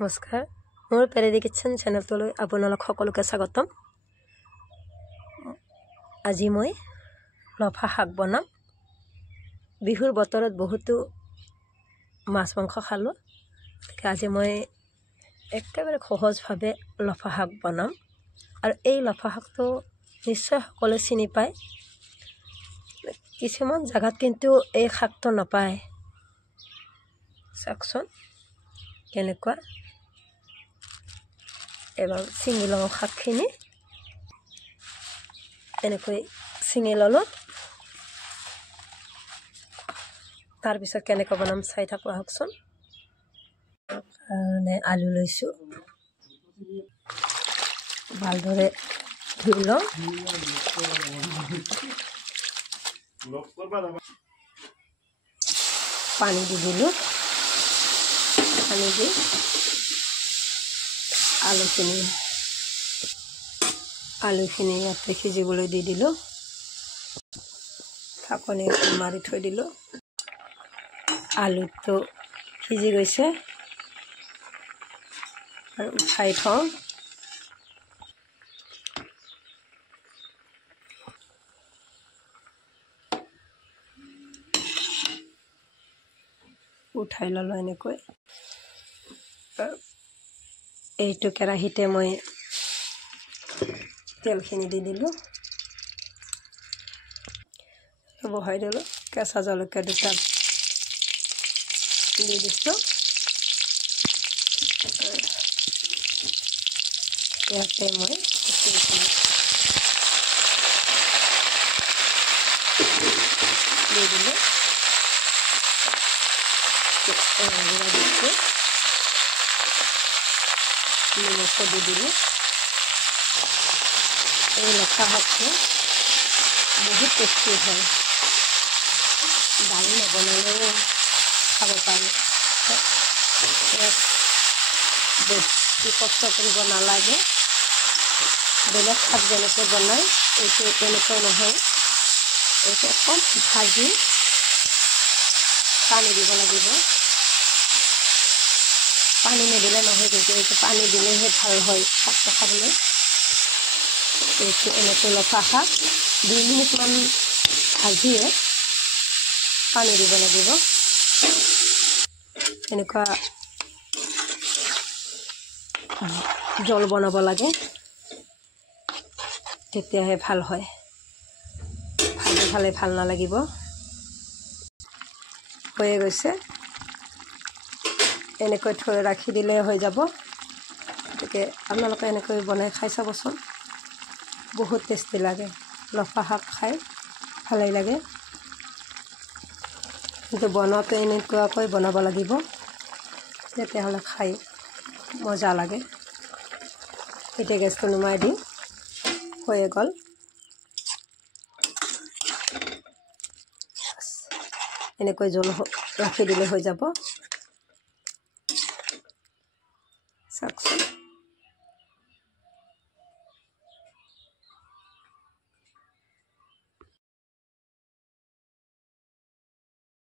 নমস্কাৰ মোৰ পেৰেডি কিচেন চেনেলটোলৈ আপোনালোক সকলোকে স্বাগতম। আজি মই লফা শাক বনাম। বিহুৰ বতৰত বহুতো মাছ মাংস খালোঁ। আজি মই একেবাৰে সহজভাৱে লফা শাক বনাম আৰু এই লফা শাকটো নিশ্চয় সকলোৱে চিনি পায়। কিছুমান জাগাত কিন্তু এই শাকটো নাপায়। চাওকচোন কেনেকুৱা। এবাৰ চিঙি লওঁ শাকখিনি। এনেকৈ চিঙি ল'লোঁ। তাৰপিছত কেনেকৈ বনাম চাই থাকোঁ আহকচোন। আলু লৈছোঁ, ভালদৰে ধুই লওঁ। পানী দি দিলোঁ। পানী দি আলুখিনি ইয়াতে সিজিবলৈ দি দিলোঁ। ঢাকনি মাৰি থৈ দিলোঁ। আলুটো সিজি গৈছে আৰু উঠাই থওঁ। উঠাই ল'লোঁ এনেকৈ। এইটো কেৰাহীতে মই তেলখিনি দি দিলোঁ। বহাই দিলোঁ। কেঁচা জলকীয়া দুটা দি দিছোঁ। ইয়াতে মই দি দিলোঁ। নিমখো দি দিলোঁ। এই লফা শাকটো বহুত টেষ্টি হয়। দালি নবনালেও খাব পাৰি। বেছি কষ্ট কৰিব নালাগে। বেলেগ শাক যেনেকৈ বনায় এইটো তেনেকৈ নহয়। এইটো অকণ ভাজি পানী দিব লাগিব। পানী নিদিলে নহয়, কিন্তু এইটো পানী দিলেহে ভাল হয় শাকটো খাবলৈ। এইটো এনেকৈ লফা শাক 2 মিনিটমান ভাজিয়ে পানী দিব লাগিব। এনেকুৱা জল বনাব লাগে, তেতিয়াহে ভাল হয়। ভাজি খালে ভাল নালাগিব। হৈয়ে গৈছে। এনেকৈ থৈ ৰাখি দিলে হৈ যাব। গতিকে আপোনালোকে এনেকৈ বনাই খাই চাবচোন। বহুত টেষ্টি লাগে। লফা শাক খাই ভালেই লাগে, কিন্তু বনাওঁতে এনেকুৱাকৈ বনাব লাগিব, তেতিয়াহ'লে খাই মজা লাগে। এতিয়া গেছটো নুমাই দিওঁ। হৈয়ে গ'ল। এনেকৈ জল ৰাখি দিলে হৈ যাব। চাওকচোন।